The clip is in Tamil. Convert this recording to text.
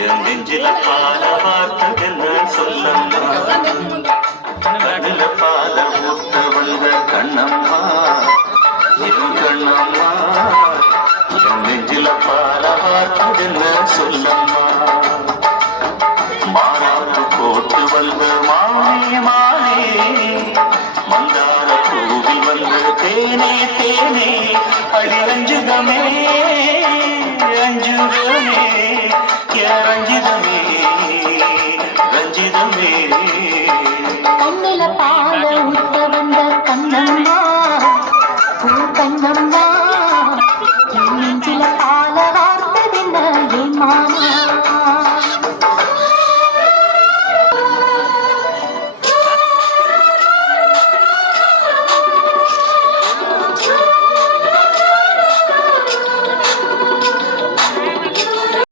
என் நெஞ்சில பால வார்த்ததென்ன சொல்லம்மா கண்ணுல பால ஊத்த வந்த கண்ணம்மா என் கண்ணம்மா என் நெஞ்சில பால வார்த்ததென்ன சொல்லம்மா மாறாப்பு போட்டு வந்த மானே மானே மந்தார பூவில் வந்து தேனே தேனே அடி ரஞ்சிதமே ரஞ்சிதமே ரஞ்சிதமே ரஞ்சிதமே கண்ணில பால ஊத்த வந்த கண்ணம்மா கண்ணம்மா நெஞ்சில பால வார்த்ததென்ன ஏமா